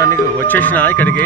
మొత్తానికి వచ్చేసిన ఇక్కడికి.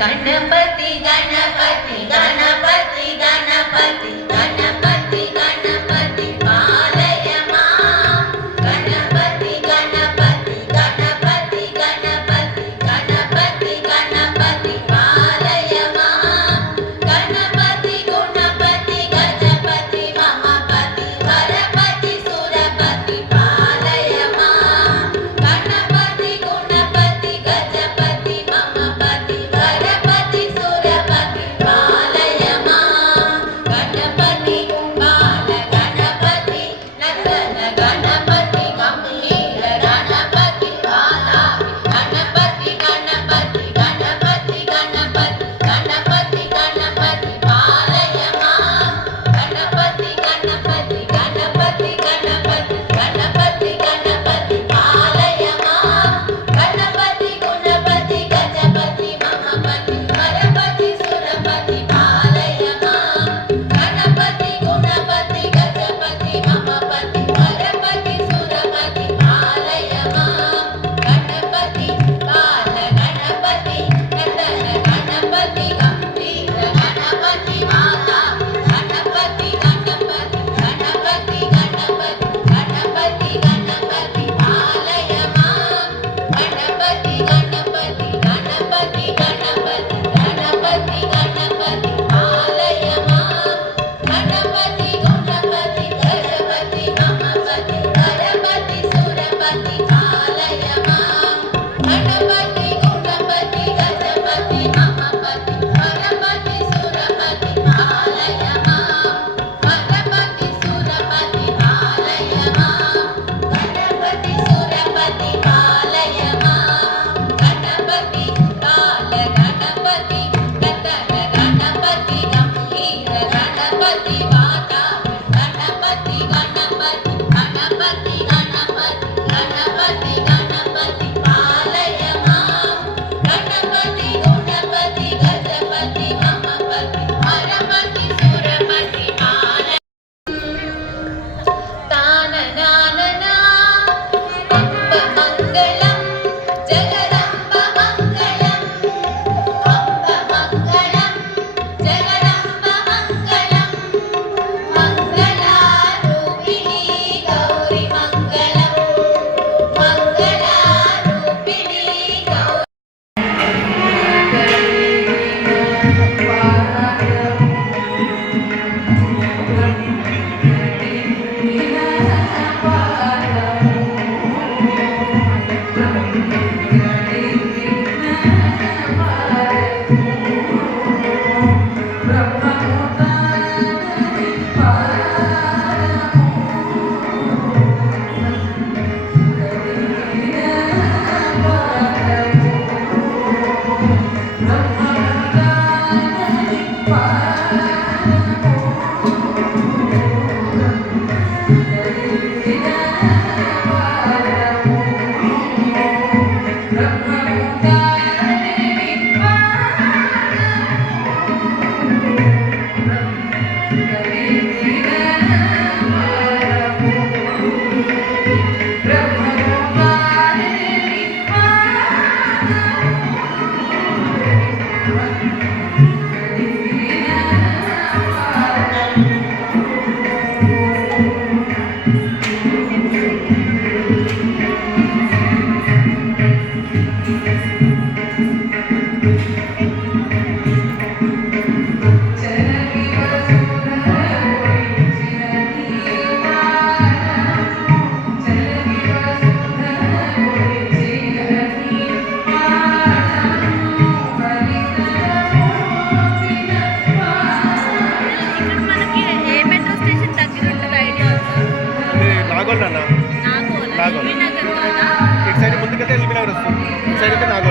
ગણપતિ ગણપતિ ગણપતિ ગણપતિ నాగోల్ నాగోల్ ఇటు సైడ్ ముందుకైతే ఎల్బీ నగర్ వస్తుంది. ఇటు సైడ్ అయితే నాగోల్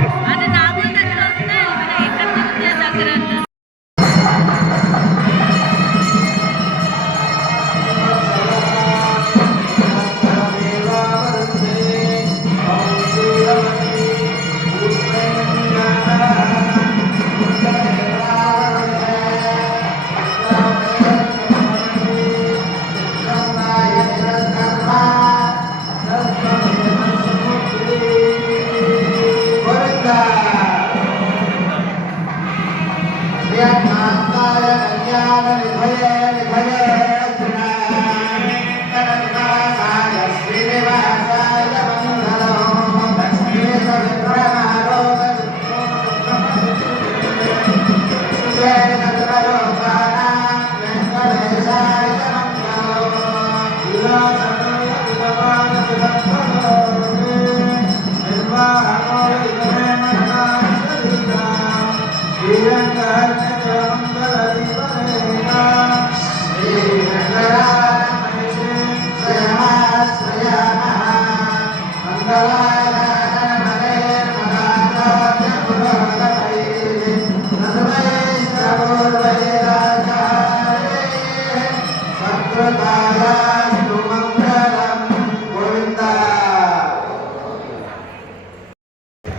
Oxalá